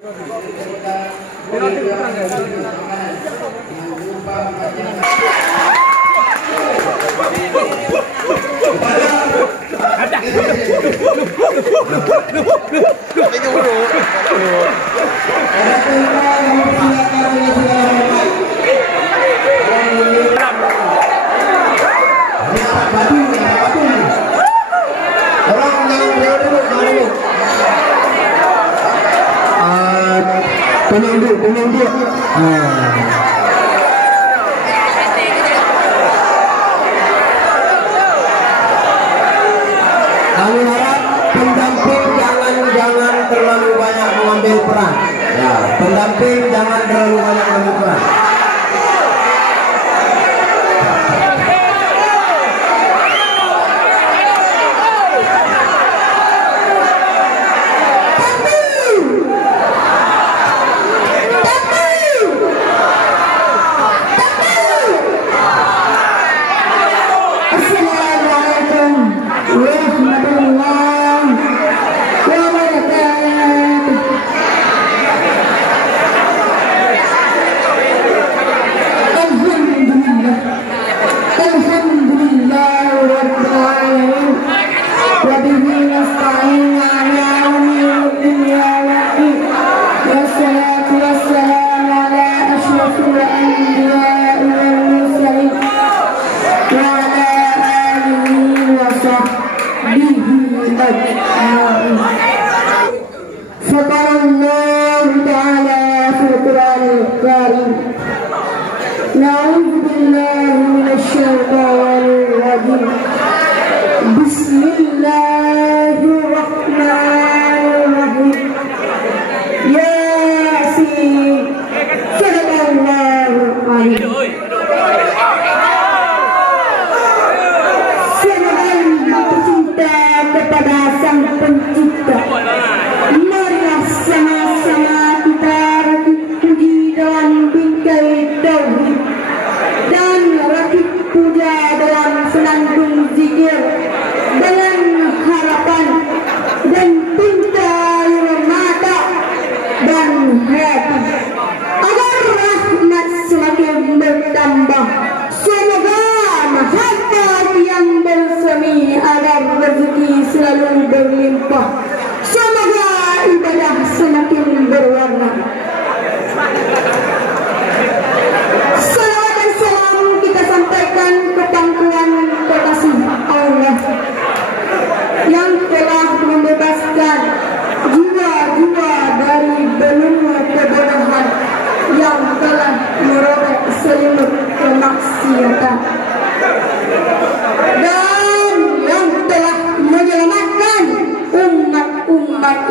Penunggu. Kami harap pendamping jangan terlalu banyak mengambil peran. Ya, pendamping jangan terlalu banyak mengambil peran.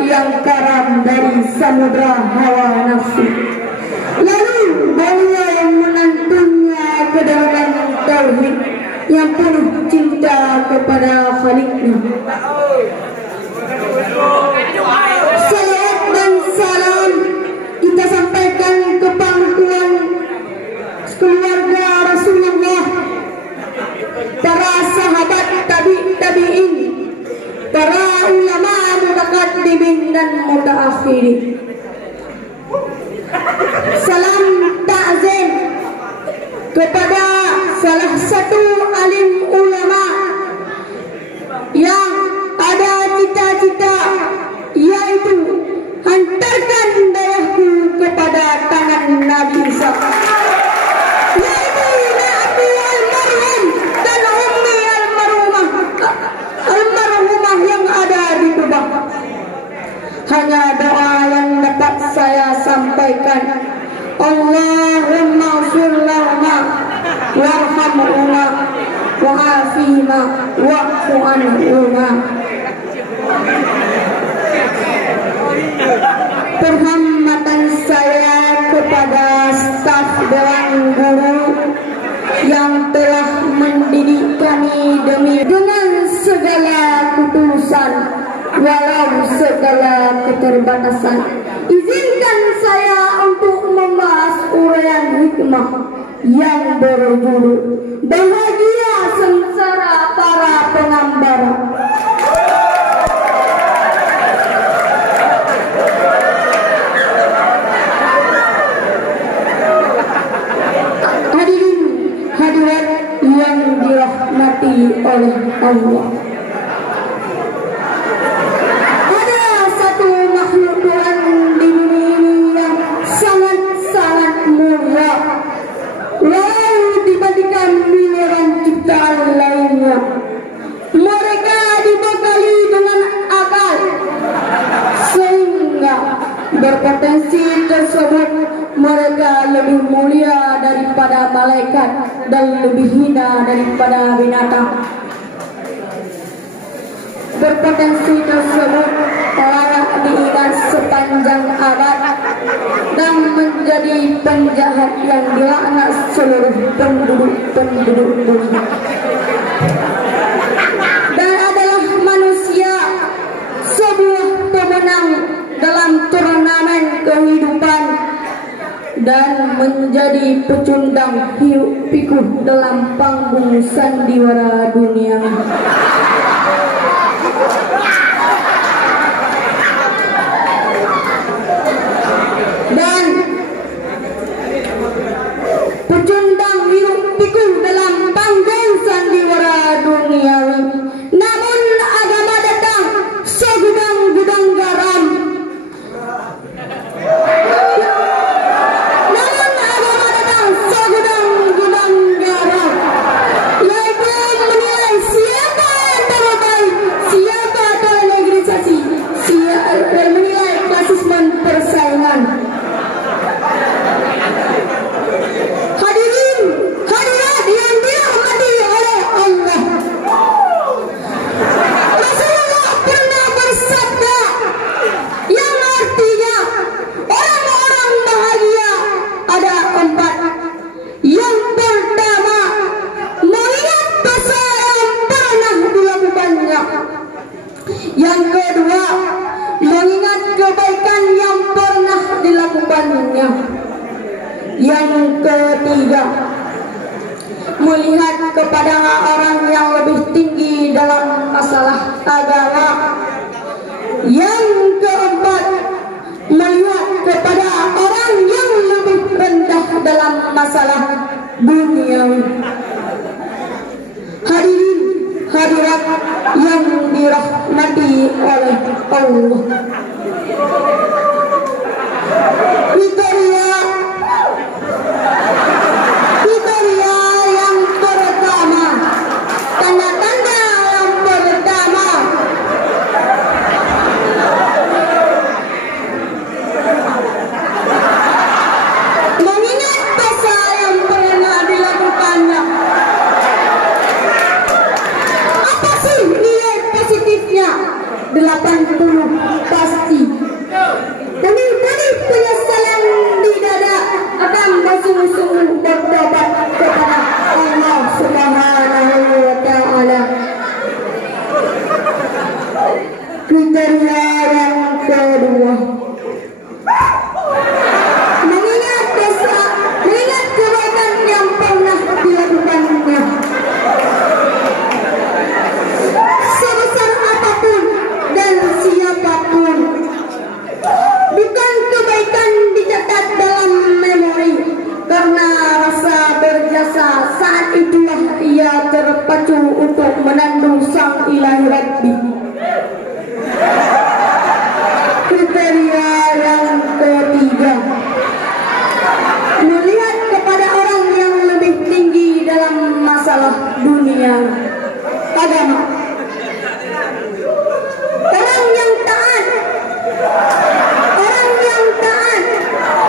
Yang karam dari samudra hawa nafsu, lalu bawa yang menantunya ke dalam tauhid yang penuh cinta kepada Khaliqnya. Salawat dan salam kita sampaikan ke pangkuan keluarga Rasulullah, para sahabat tabi'in, para ulama mutaqaddimin dan mutaakhirin. Salam ta'zim kepada salah satu alim ulama yang ada cita-cita, yaitu hantarkan dayahku kepada tangan Nabi Isa, yaitu Nabi al-Marhum dan Ummi al-Marhumah yang ada di Kubah. Hanya doa yang dapat saya sampaikan, Allahumma ighfir lahuma warhamhuma wa'afihima wa'fu anhuma. Penghormatan saya kepada staf Dewan Guru yang telah mendidik kami dengan segala ketulusan walau segala keterbatasan. Izinkan saya untuk membahas uraian hikmah yang berjudul Bahagia Sengsara Para Pengambara. Allah. Ada satu makhluk Tuhan di dunia ini yang sangat-sangat mulia, walau dibandingkan miliaran ciptaan lainnya. Mereka dibekali dengan akal sehingga berpotensi tersebut mereka lebih mulia daripada malaikat dan lebih hina daripada binatang. Berpotensi tersebut layak diingat sepanjang abad dan menjadi penjahat yang dilaknat seluruh penduduk dunia. Dan adalah manusia sebuah pemenang dalam turnamen kehidupan dan menjadi pecundang hirup pikuk dalam panggung sandiwara dunia. Dan pecundang hirup pikuk dalam panggung sandiwara duniawi. Namun agama datang segudang-gudang garam. Namun agama datang segudang-gudang garam, yaitu menilai siapa yang terbaik, siapa tolerisasi, menilai klasisme persaingan. Hadirin, hadirat yang dirahmati oleh Allah. Rasulullah pernah bersabda yang artinya orang-orang bahagia ada 4. Yang pertama, mengingat dosa yang pernah dilakukannya. Yang kedua, mengingat kebaikan yang pernah dilakukannya. Yang ketiga, melihat kepada orang yang lebih tinggi dalam masalah agama. Yang keempat, melihat kepada orang yang lebih rendah dalam masalah duniawi. Hadirin hadirat yang dirahmati oleh Allah. Kriteria yang pertama, tanda-tanda yang pertama, mengingat dosa yang pernah dilakukannya. Apa sih nilai positifnya? 80 pasti. Benih-benih penyesalan di dada akan bersungguh-sungguh bertobat kepada Allah Subhanahu wa Ta'ala. Kriteria yang kedua, mengingat dosa, mengingat kebaikan yang pernah dilakukannya. Sebesar apapun dan siapapun, bukan kebaikan dicatat dalam memori, karena rasa berjasa saat itulah ia terpacu untuk menandung sang ilahi Rabbi. Kriteria yang ketiga, melihat kepada orang yang lebih tinggi dalam masalah dunia agama. Orang yang taat, orang yang taat,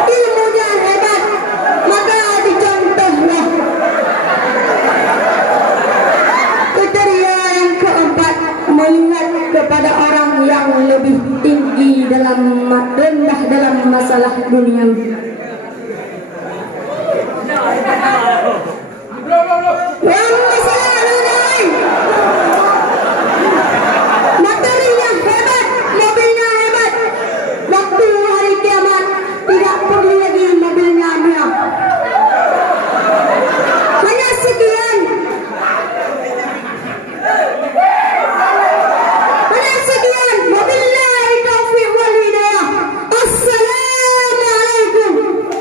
ilmunya hebat, maka dicontohlah. Kriteria yang keempat, melihat kepada orang yang lebih tinggi dalam rendah dalam masalah dunia. Yang masalah dunia, materinya hebat, mobilnya hebat. Waktu hari kiamat tidak perlu lagi mobilnya mewah. Hanya sekian. Hanya sekian. Wabillahi taufiq wal hidayah. Assalamualaikum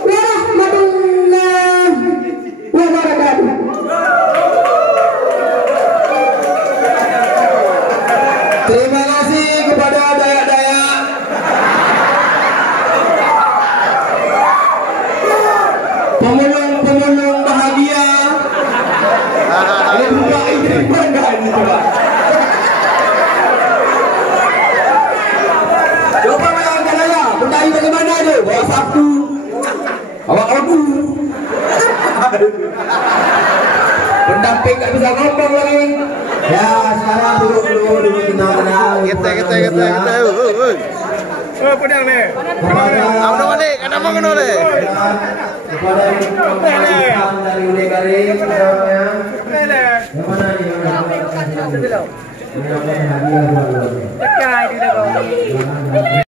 warahmatullahi wabarakatuh. waktu. Awak aku. Pendamping gak bisa ngomong lagi. Ya sekarang duduk tenang. Kita. Oh, pedang ni. Apa balik? Kena mau kena le. Kepada dari negara yang mana ni? Yang mana?